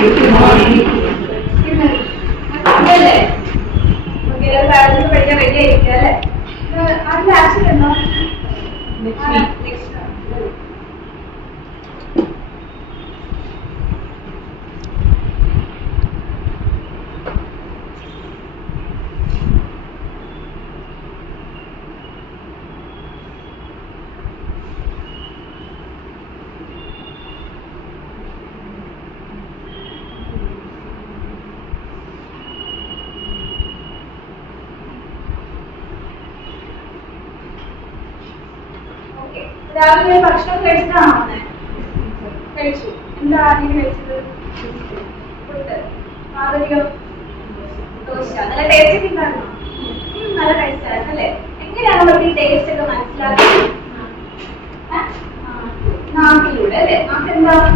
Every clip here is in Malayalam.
അല്ലേ പഠിക്കാൻ റെഡി ആയിരിക്കുക അല്ലേ? അതിന്റെ ആക്ഷൻ ഉണ്ടോ? രാവിലെ ഭക്ഷണം കഴിച്ചിട്ടാണോ വന്നേ? കഴിച്ചു. എന്താ ആദ്യം കഴിച്ചത്? രാവിലെയോ? ദോശ. നല്ല ടേസ്റ്റ് ഉണ്ടായിരുന്നോ? നല്ല ടേസ്റ്റ് ആയിരുന്നു അല്ലേ? എങ്ങനെയാണ് നമുക്ക് ഈ ടേസ്റ്റ് ഒക്കെ മനസ്സിലാക്കുന്നത്? നാക്കിലൂടെ അല്ലേ? നാക്ക് എന്താണ്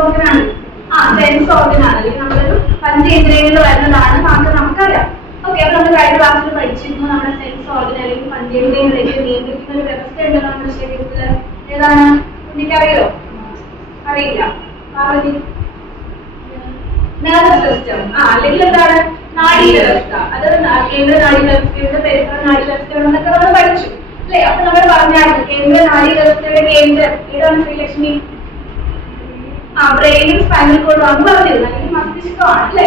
ഓർഗനാണ്? സെൻസ് ഓർഗൻ ആണ്. അല്ലെങ്കിൽ നമ്മളൊരു പഞ്ചേന്ദ്രിയങ്ങളിൽ വരുന്നതാണ് നാക്ക്, നമുക്കറിയാം. ഓക്കെ, അപ്പൊ നമ്മൾ കഴിഞ്ഞ ക്ലാസ്സിൽ പഠിച്ചിരുന്നു നമ്മുടെ സെൻസ് ഓർഗൻ അല്ലെങ്കിൽ പഞ്ചേന്ദ്രിയങ്ങളെ നിയന്ത്രിക്കുന്ന ഒരു വ്യവസ്ഥ ഉണ്ടല്ലോ നമ്മുടെ ശരീരത്തില്. ഏതാണ്? എനിക്കറിയോ? അറിയില്ല. പാർവതി? Nervous system. അല്ലെങ്കിൽ എന്താണ്? നാഡീവ്യവസ്ഥ. അത് കേന്ദ്ര നാഡീവ്യവസ്ഥയുണ്ട്, പെരിഫറൽ നാഡീവ്യവസ്ഥയുണ്ട് എന്നൊക്കെ നമ്മൾ പഠിച്ചു അല്ലേ? അപ്പൊ നമ്മൾ പറഞ്ഞായിരുന്നു കേന്ദ്ര നാഡീവ്യവസ്ഥയുടെ കേന്ദ്രം ഏതാണ് ശ്രീലക്ഷ്മി? ബ്രെയിനും സ്പൈനൽ കോഡും ആണ് പറഞ്ഞിരുന്നത്, അല്ലെങ്കിൽ മസ്തിഷ്കമാണ് അല്ലേ?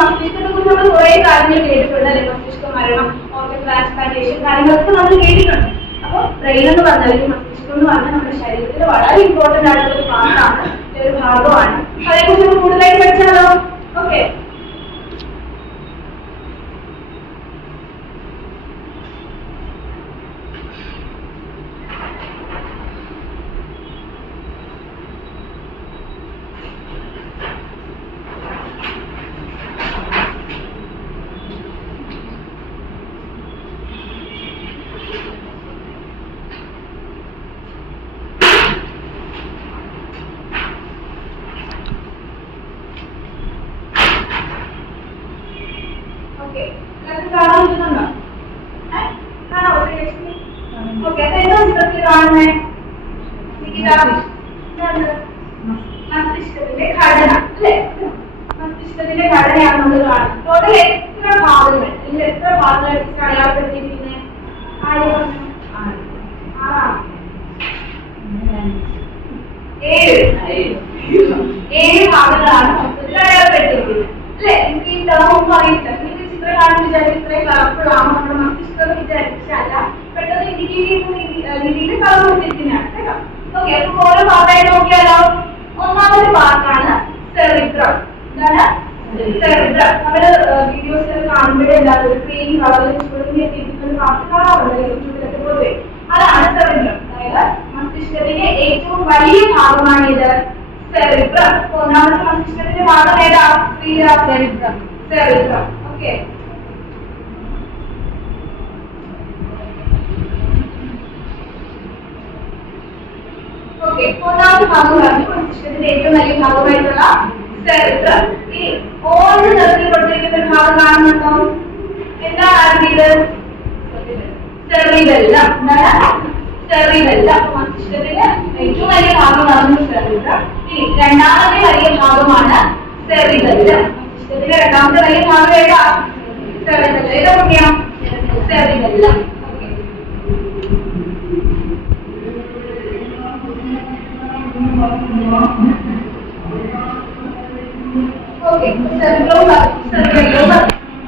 മസ്തിഷ്കത്തെ കുറിച്ച് നമ്മൾ കുറെ കാര്യങ്ങൾ കേട്ടിട്ടുണ്ട് അല്ലെ? മസ്തിഷ്ക മരണം, ഓർഗൻ ട്രാൻസ്പ്ലാന്റേഷൻ കാര്യങ്ങളൊക്കെ നമ്മൾ കേട്ടിട്ടുണ്ട്. അപ്പൊ ബ്രെയിൻ എന്ന് പറഞ്ഞാൽ അല്ലെങ്കിൽ മസ്തിഷ്കം എന്ന് പറഞ്ഞാൽ നമ്മുടെ ശരീരത്തിൽ വളരെ ഇമ്പോർട്ടന്റ് ആയിട്ടുള്ള ഒരു ഭാഗമാണ്, ഒരു ഭാഗമാണ്. അതേക്കുറിച്ച് കൂടുതലായിട്ട് പഠിച്ചാലോ? ഓക്കെ, കാണാൻ പറ്റുന്നുണ്ടോ? കാണാമോ ശ്രീലക്ഷ്മി? ഓക്കെ, അപ്പൊ എന്താ ചിത്രത്തിൽ കാണുന്നത്? മസ്തിഷ്കത്തിന്റെ ഘടന അല്ലേ? മസ്തിഷ്കത്തിന്റെ ഘടനയാണ് നമ്മൾ കാണുന്നത്. ടോട്ടൽ എത്ര ഭാഗങ്ങൾ, ഇതിൽ എത്ര ഭാഗങ്ങൾ അടയാളപ്പെടുത്തിയിരിക്കുന്നത്? 7 ഭാഗങ്ങളാണ് മൊത്തത്തിൽ അടയാളപ്പെടുത്തിയിരിക്കുന്നത് അല്ലെ? എനിക്ക് ഈ ടേം അറിയില്ല. ചിത്രം കാണുന്ന വിചാരിക്കും ഇത്രയും കളർഫുൾ ആണ് നമ്മുടെ മസ്തിഷ്കം വിചാരിച്ചല്ല, പെട്ടെന്ന് ഇൻഡിക്കേറ്റ് രീതിയിൽ കളർ കൊടുത്തിരിക്കുന്നതാണ് കേട്ടോ. ഓക്കെ, അപ്പൊ ഓരോ ഭാഗമായിട്ട് നോക്കിയാലോ? ഒന്നാമത്തെ ഭാഗമാണ് സെറിബ്രം. എന്താണ് സെറിബ്രം? നമ്മുടെ വീഡിയോസിൽ കാണുമ്പോഴേ എന്താണ് ഒരു ക്രീം കളർ ചുവടുന്ന ഭാഗത്ത് കാണാറുണ്ട് യൂട്യൂബിലൊക്കെ പൊതുവെ. അതാണ് സെറിബ്രം. അതായത് മസ്തിഷ്കത്തിന്റെ ഏറ്റവും വലിയ ഭാഗമാണ് ഇത് സെറിബ്രം. ഒന്നാമത്തെ മസ്തിഷ്കത്തിന്റെ ഭാഗം ഏതാ? സെറിബ്രം. സെറിബ്രം. ഓക്കെ, ഓക്കെ, ഒന്നാമത്തെ ഭാഗം പറഞ്ഞു മസ്തിഷ്കത്തിന്റെ ഏറ്റവും വലിയ ഭാഗമായിട്ടുള്ള സെറിബ്രം. ഈ ഓരോ നിറത്തിൽ കൊടുത്തിരിക്കുന്ന ഒരു ഭാഗം കാണുന്നുണ്ടോ? എന്താണ് ആദ്യത്? സെറിബെല്ലം. എന്താണ്? സെറിബെല്ലം. മസ്തിഷ്കത്തിന്റെ ഏറ്റവും വലിയ ഭാഗമാണ് സെറിബ്രം. ഇനി രണ്ടാമത്തെ വലിയ ഭാഗമാണ് സെറിബെല്ലം. മസ്തിഷ്കത്തിന്റെ രണ്ടാമത്തെ വലിയ ഭാഗം ഏതാ? സെറിബെല്ലം. ഏതാ പറയാം? സെറിബെല്ലം. ഓക്കെ,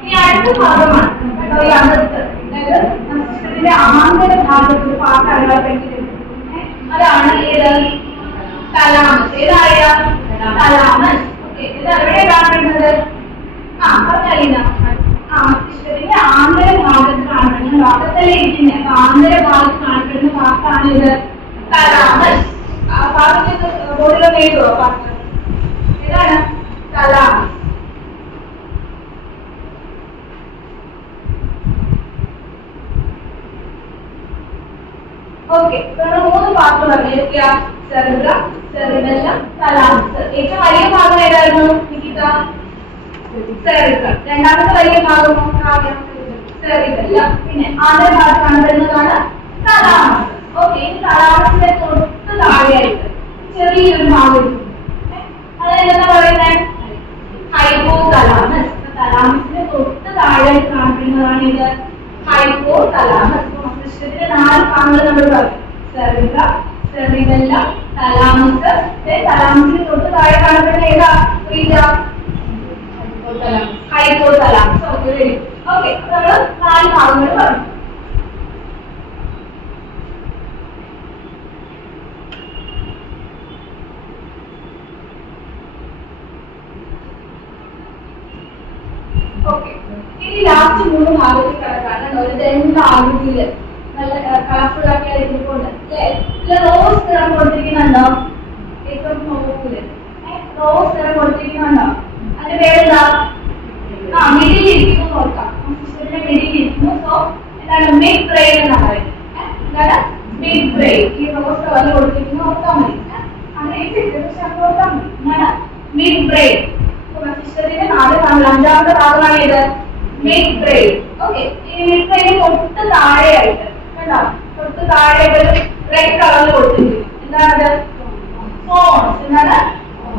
ഇനി അടുത്ത ഭാഗമാണ് അതായത് മസ്തിഷ്കത്തിന്റെ ആന്തര ഭാഗത്ത് ഒരു പാർട്ട് അടയാളപ്പെടുത്തിയിട്ടുണ്ട്. അതാണ് ഏത്? തലാമസ്. ഏതായ? തലാമസ്. ഓക്കെ, ഇത് എവിടെയാണ് കാണപ്പെടുന്നത്? പറഞ്ഞറിയില്ല. മസ്തിഷ്കത്തിന്റെ ആന്തര ഭാഗത്ത് കാണപ്പെടുന്ന ഭാഗത്തല്ലേ ഇരിക്കുന്നത്. അപ്പൊ ആന്തര ഭാഗത്ത് കാണപ്പെടുന്ന പാർട്ടാണ് ഇത് തലാമസ്. ആ ഭാഗത്ത് ബോർഡിലൊക്കെ എഴുതുമോ? പാർട്ട് ഏതാണ്? തലാമസ്. ഓക്കെ, മൂന്ന് പാർട്ട് പറഞ്ഞിരിക്കുക: സെറിബ്രം, സെറിബെല്ലം, തലാമസ്. ഏറ്റവും വലിയ ഭാഗം ഏതായിരുന്നു നികിത? സെറിബ്രം. രണ്ടാമത്തെ വലിയ ഭാഗമോ? സെറിബെല്ലം. പിന്നെ ആദ്യ ഭാഗത്ത് കാണപ്പെടുന്നതാണ് തലാമസ്. ഓക്കെ, ഈ തലാമസിന്റെ തൊട്ട് താഴെയായിട്ട് ചെറിയൊരു ഭാഗം. അതായത് എന്താ സെറിബെല്ലം, തലാമസ്. തലാമസിന് തൊട്ട് താഴെ കാണപ്പെടുന്ന ഏതാ region? Hypothalamus. Okay, very good. Okay, നമ്മൾ 4 ഭാഗങ്ങൾ പറഞ്ഞു. ഓക്കെ, ഇനി ലാസ്റ്റ് 3 ഭാഗത്തിൽ കിടക്കാണ്. ഒരു ദന്താകൃതിയിൽ നല്ല കളർഫുൾ ഒക്കെ ആയിരിക്കുന്നുണ്ട് അല്ലേ? ഇതിൽ റോസ് നിറം കൊടുത്തിരിക്കുന്നുണ്ടോ? ഏറ്റവും നോക്കൂല് റോസ് നിറം കൊടുത്തിരിക്കുന്നുണ്ടോ? അതിന്റെ പേരെന്താ? മിഡിൽ ഇരിക്കുന്നു നോക്കാം. സിസ്റ്റത്തിന്റെ മിഡിൽ ഇരിക്കുന്നു. സോ എന്താണ്? മിഡ് ബ്രെയിൻ എന്നാണ് പറയുന്നത്. എന്താണ്? Mid brain. ഈ റോസ് കളർ കൊടുത്തിരിക്കുന്നു നോക്കാൻ മതി. അങ്ങനെ നോക്കാൻ മതി. എന്താണ്? Mid brain. മസ്തിഷ്കത്തിന്റെ 4 ഭാഗങ്ങൾ. 5ാമത്തെ ഭാഗമാണ് ഇത് മിഡ് ബ്രെയിൻ. ഓക്കെ, ഈ മിഡ് ബ്രെയിന് തൊട്ട് താഴെയായിട്ട് കണ്ടോ? തൊട്ട് താഴെയായിട്ട് ഒരു റെഡ് കളറിൽ കൊടുത്തിരിക്കുന്നു. എന്താണത്? ഫോൺസ്. എന്താണ്?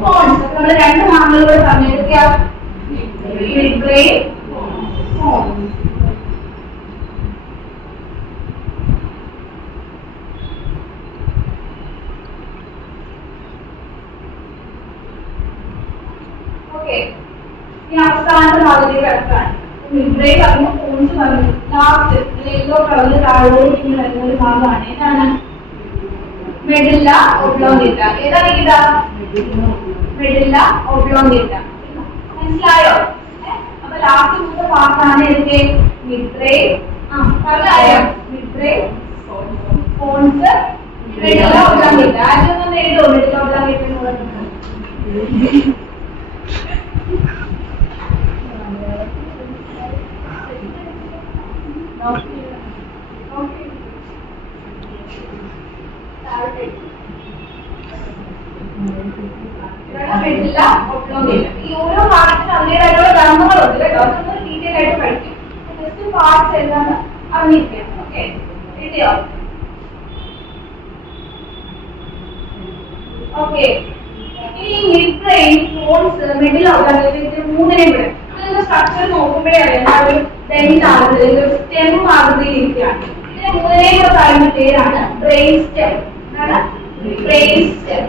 ഫോൺസ്. നമ്മൾ 2 ഭാഗങ്ങൾ കൂടെ പറഞ്ഞെടുക്കുക. Mid brain, pons. ഓക്കെ, ഇനി അവസാനത്തെ ഭാഗത്തേക്ക് കിടക്കാണ്. മിഡ് ബ്രെയിൻ പറഞ്ഞു, ഫോൺസ് പറഞ്ഞു. ലാസ്റ്റ് യെല്ലോ കളറിൽ താഴോട്ട് ഇങ്ങനെ വരുന്ന ഒരു ഭാഗമാണ്. ഏതാണ്? മെഡില്ല ഒബ്ലോംഗേറ്റ. ഏതാണ് ഇതാ? മെഡില്ല ഒബ്ലോംഗേറ്റ. മനസ്സിലായോ? അപ്പൊ ലാസ്റ്റ് 3 ഭാഗമാണ് ഏതൊക്കെ? മിഡ് ബ്രെയിൻ, പറഞ്ഞായോ? Mid brain, pons, medulla oblongata. ആദ്യം എഴുതോ മെഡില്ല ഒബ്ലോംഗേറ്റ എന്ന് പറയുന്നത്? ഈ ഓരോ ഭാഗത്തിന് അതിൻ്റെതായിട്ടുള്ള ധർമ്മങ്ങളുണ്ട് കേട്ടോ. അതൊന്ന് ഡീറ്റെയിൽ ആയിട്ട് പഠിക്കും. ജസ്റ്റ് പാർട്സ് എന്താന്ന് അറിഞ്ഞിരിക്കണം. ഓക്കെ, എഴുതിയോ? ഓക്കെ, ഇനി മിഡ് ബ്രെയിൻ, ഫോൺസ്, മിഡിൽ ഇത് 3നെയും കൂടെ അതിന്റെ സ്ട്രക്ചർ നോക്കുമ്പോഴേ അറിയാം. ഒരു ദന്താകൃതിയിൽ ഒരു സ്റ്റെം ആകൃതിയിൽ ഇരിക്കുകയാണ്. ഇതിനെ 3നെയും കൂടെ പറയുന്ന പേരാണ് ബ്രെയിൻ സ്റ്റെം. എന്താണ്? Brain stem.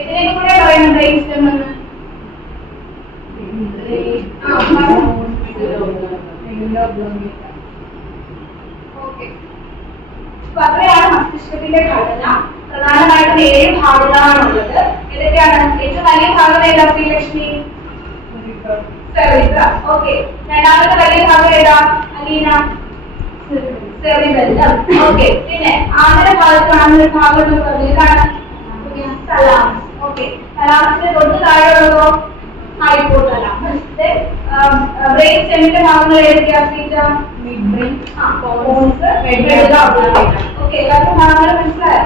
ഇതിനെ കൂടെ പറയുന്ന ബ്രെയിൻ സ്റ്റെം എന്ന് അത്രയാണ് മസ്തിഷ്കത്തിന്റെ ഘടന. പ്രധാനമായിട്ടും 7 ഭാഗങ്ങളാണുള്ളത്. ഏതൊക്കെയാണ്? ഏറ്റവും വലിയ ഭാഗം ഏതാ ശ്രീലക്ഷ്മി? സെറിബ്രം. ഓക്കെ, രണ്ടാമത്തെ വലിയ ഭാഗം ഏതാ അലീന? സെറിബെല്ലം. ഓക്കെ, പിന്നെ ആന്തര ഭാഗത്ത് കാണുന്ന ഒരു ഭാഗം എന്ന് പറഞ്ഞത് ഏതാണ്? തലാമസ്. ഓക്കെ, തലാമസിന്റെ തൊട്ട് താഴെയുള്ളതോ? ഹൈപ്പോതലാമസ്. ബ്രെയിൻ സ്റ്റെമിന്റെ ഭാഗങ്ങൾ ഏതൊക്കെയാ? Mid brain, pons, medulla ഒബ്ലോംഗേറ്റ. Okay, എല്ലാവർക്കും ഭാഗങ്ങൾ മനസ്സിലായോ?